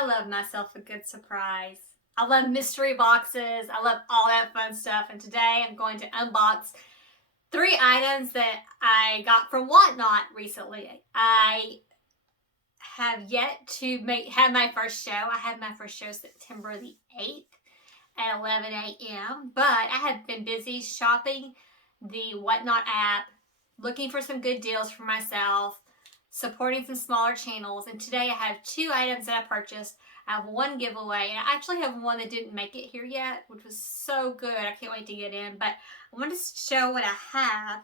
I love myself a good surprise. I love mystery boxes. I love all that fun stuff. And today I'm going to unbox 3 items that I got from Whatnot recently. I have yet to have my first show. I had my first show September the 8th at 11 a.m. But I have been busy shopping the Whatnot app, looking for some good deals for myself, supporting some smaller channels, and today I have 2 items that I purchased. I have 1 giveaway, and I actually have 1 that didn't make it here yet, which was so good. I can't wait to get in, but I want to show what I have,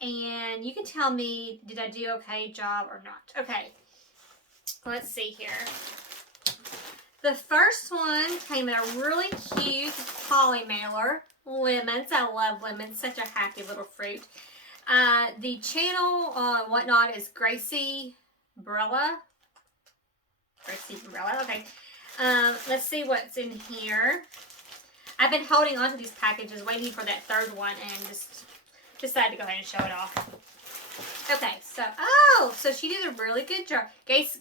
and you can tell me, did I do okay job or not? Okay, let's see here. The first one came in a really cute poly mailer. Lemons, I love lemons, such a happy little fruit. The channel on Whatnot is Gracie Umbrella. Okay. Let's see what's in here. I've been holding on to these packages, waiting for that 3rd one, and just decided to go ahead and show it off. Okay, so she did a really good job.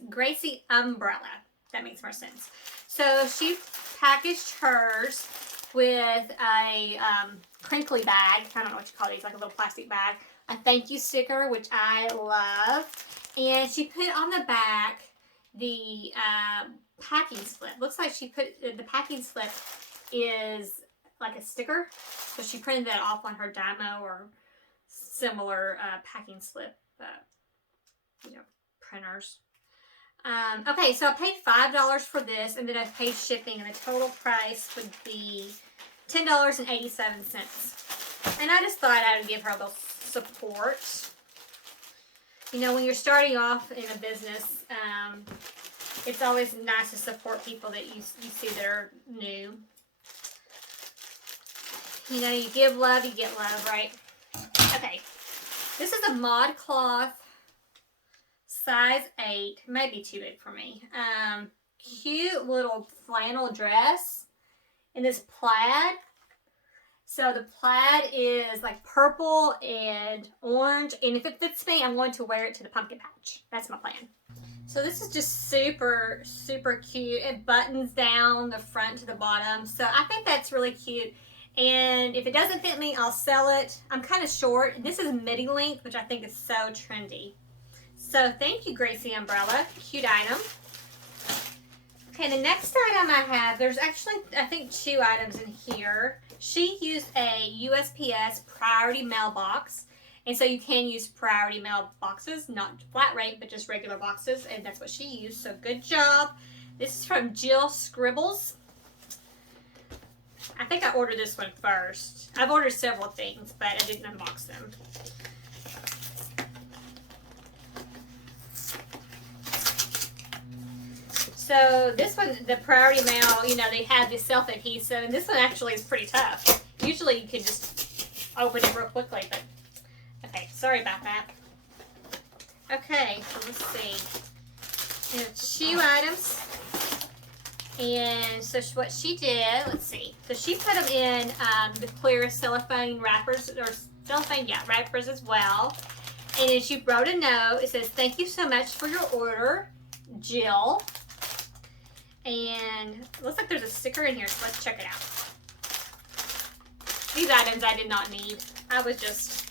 Gracie Umbrella. That makes more sense. So she packaged hers with a crinkly bag. I don't know what you call these, like a little plastic bag. A thank you sticker, which I love. And she put on the back the packing slip. Looks like she put, the packing slip is like a sticker. So she printed that off on her Dymo or similar packing slip, printers. Okay, so I paid $5 for this, and then I paid shipping, and the total price would be $10.87. And I just thought I would give her a little support. You know, when you're starting off in a business, it's always nice to support people that you see that are new. You know, you give love, you get love, right? Okay, this is a mod cloth. Size 8, maybe too big for me. Cute little flannel dress in this plaid. So the plaid is like purple and orange, and if it fits me, I'm going to wear it to the pumpkin patch. That's my plan. So this is just super, super cute. It buttons down the front to the bottom. So I think that's really cute. And if it doesn't fit me, I'll sell it. I'm kind of short. This is midi length, which I think is so trendy. So thank you, Gracie Umbrella. Cute item. Okay, the next item I have, there's actually, I think, 2 items in here. She used a USPS priority mail box. And so you can use priority mail boxes, not flat rate, but just regular boxes. And that's what she used, so good job. This is from Jill Scribbles. I think I ordered this one first. I've ordered several things, but I didn't unbox them. So this one, the priority mail, you know, they have this self-adhesive, and this one actually is pretty tough. Usually you can just open it real quickly, but okay, sorry about that. Okay, so let's see. There's 2 items. And so what she did, let's see. So she put them in the clear cellophane wrappers, or cellophane, wrappers as well. And then she wrote a note. It says, "Thank you so much for your order, Jill." And it looks like there's a sticker in here, so let's check it out. These items I did not need. I'm just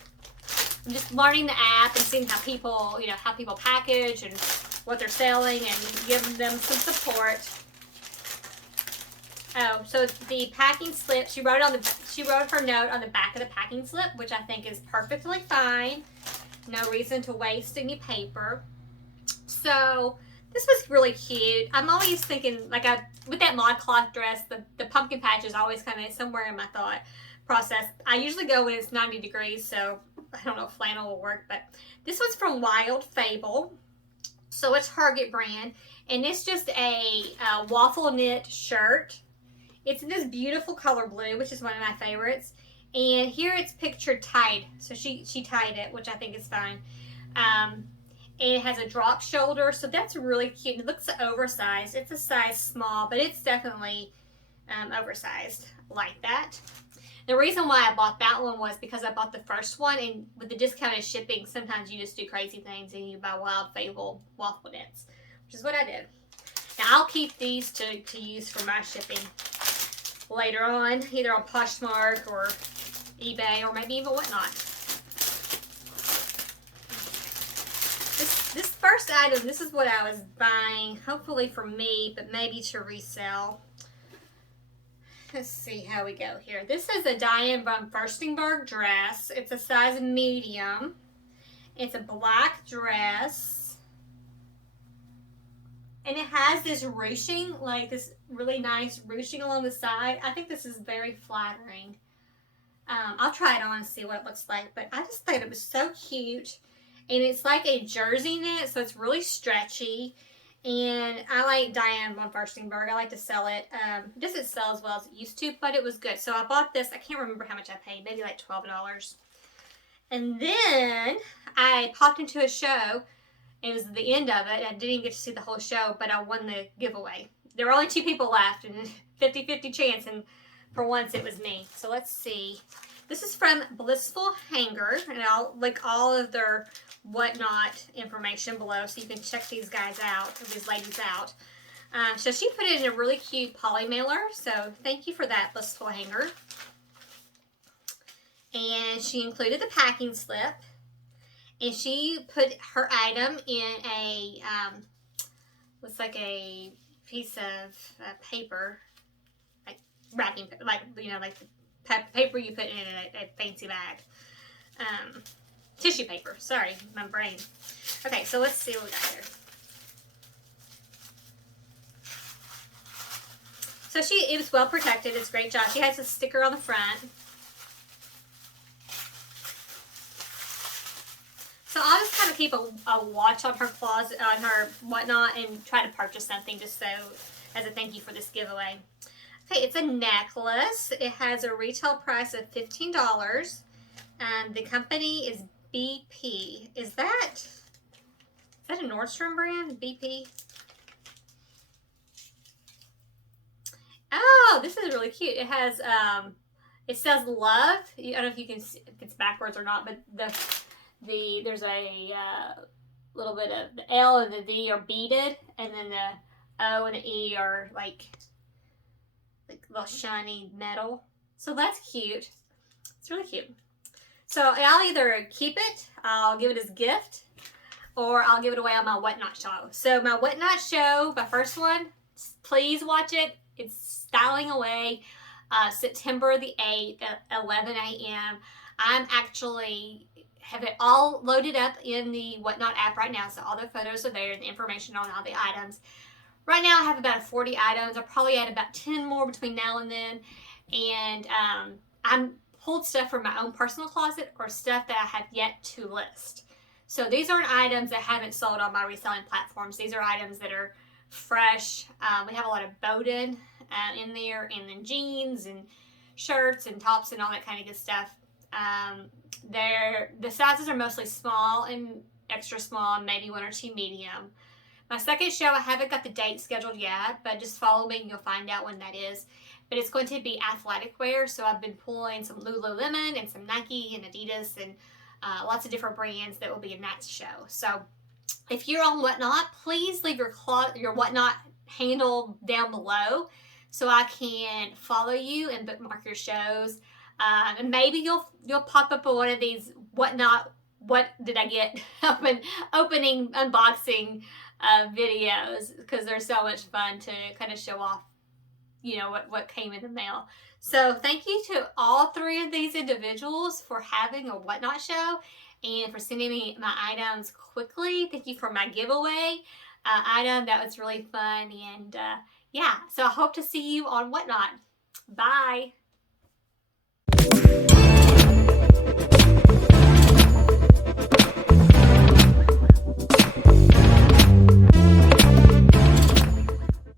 learning the app and seeing how people, how people package and what they're selling, and giving them some support. Oh, so the packing slip, she wrote her note on the back of the packing slip, which I think is perfectly fine. No reason to waste any paper. So this was really cute. I'm always thinking, with that mod cloth dress, the pumpkin patch is always kind of somewhere in my thought process. I usually go when it's 90 degrees, so I don't know if flannel will work, but this one's from Wild Fable. So it's Target brand, and it's just a waffle knit shirt. It's in this beautiful color blue, which is one of my favorites. And here it's pictured tied. So she tied it, which I think is fine. And it has a drop shoulder, so that's really cute. It looks oversized. It's a size small, but it's definitely oversized like that. The reason why I bought that one was because I bought the first one, and with the discounted shipping, sometimes you just do crazy things and you buy Wild Fable waffle knits, which is what I did. Now, I'll keep these to use for my shipping later on, either on Poshmark or eBay or maybe even Whatnot. This first item, this is what I was buying, hopefully for me, but maybe to resell. Let's see how we go here. This is a Diane von Furstenberg dress. It's a size medium. It's a black dress. And it has this ruching, like this really nice ruching along the side. I think this is very flattering. I'll try it on and see what it looks like, but I just thought it was so cute. And it's like a jersey knit, so it's really stretchy. And I like Diane von Furstenberg. I like to sell it. It doesn't sell as well as it used to, but it was good. So I bought this. I can't remember how much I paid. Maybe like $12. And then I popped into a show. It was the end of it. I didn't even get to see the whole show, but I won the giveaway. There were only 2 people left, and 50-50 chance, and for once it was me. So let's see. This is from Blissful Hanger, and I'll link all of their Whatnot information below so you can check these guys out, or these ladies out. So she put it in a really cute poly mailer, so thank you for that, Blissful Hanger. And she included the packing slip, and she put her item in a, looks like a piece of paper, like wrapping, like, you know, like the paper you put in a fancy bag. Tissue paper. Sorry, my brain. Okay, so let's see what we got here. So it was well protected. It's a great job. She has a sticker on the front. So I'll just kind of keep a watch on her closet, on her Whatnot, and try to purchase something just so as a thank you for this giveaway. Okay, it's a necklace. It has a retail price of $15. The company is BP. Is that a Nordstrom brand? BP? Oh, this is really cute. It has, it says love. I don't know if you can see if it's backwards or not, but there's a little bit of the L and the V are beaded, and then the O and the E are like little shiny metal. So that's cute. It's really cute. So I'll either keep it, I'll give it as a gift, or I'll give it away on my Whatnot show. So my Whatnot show, my first one, please watch it. It's StylingAway, September the 8th at 11 a.m. I'm actually have it all loaded up in the Whatnot app right now, so all the photos are there, the information on all the items. Right now I have about 40 items. I'll probably add about 10 more between now and then. And I'm pulled stuff from my own personal closet or stuff that I have yet to list. So these aren't items that haven't sold on my reselling platforms. These are items that are fresh. We have a lot of Bowden in there, and then jeans and shirts and tops and all that kind of good stuff. The sizes are mostly small and extra small, and maybe 1 or 2 medium. My second show, I haven't got the date scheduled yet, but just follow me and you'll find out when that is. But it's going to be athletic wear, so I've been pulling some Lululemon and some Nike and Adidas and lots of different brands that will be in that show. So if you're on Whatnot, please leave your Whatnot handle down below so I can follow you and bookmark your shows. And maybe you'll pop up on one of these Whatnot, what did I get, opening, unboxing videos, because they're so much fun to kind of show off, you know, what came in the mail. So thank you to all 3 of these individuals for having a Whatnot show and for sending me my items quickly. Thank you for my giveaway item. That was really fun. And yeah, so I hope to see you on Whatnot. Bye.